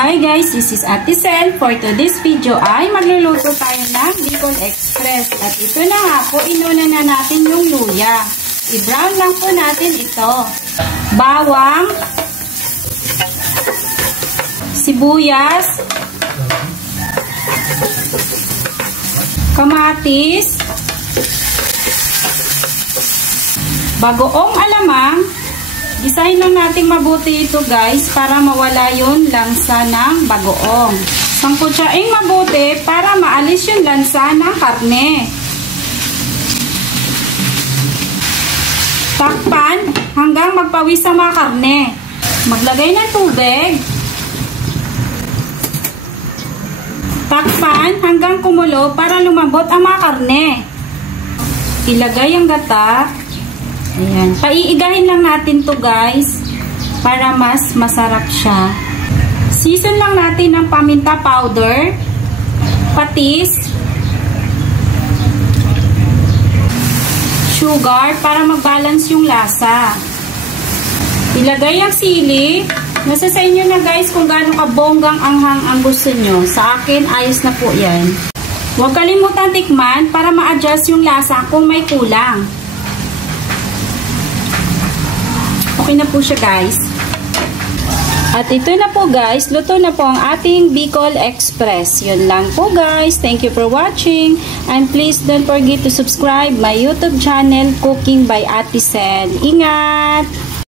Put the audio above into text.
Hi guys, this is Ate Sel. For today's video ay magluluto tayo ng Bicol Express. At ito na nga po, inuna na natin yung luya. I-brown lang po natin ito. Bawang, sibuyas, kamatis, bagoong alamang. Gisahin lang natin mabuti ito guys para mawala yung lansa ng bagoong. Sangkutsaing mabuti para maalis yung lansa ng karne. Takpan hanggang magpawis sa mga karne. Maglagay ng tubig. Takpan hanggang kumulo para lumambot ang mga karne. Ilagay ang gata. Ayan. Paiigahin lang natin to guys para mas masarap siya. Season lang natin ng paminta powder, patis, sugar para mag-balance yung lasa. Ilagay ang sili. Nasa sa inyo na guys kung gaano kabonggang anghang ang gusto nyo. Sa akin, ayos na po yan. Huwag kalimutan tikman para ma-adjust yung lasa kung may kulang. Okay na po siya guys. At ito na po guys, luto na po ang ating Bicol Express. Yun lang po guys. Thank you for watching. And please don't forget to subscribe my YouTube channel, Cooking by Ate Sel. Ingat!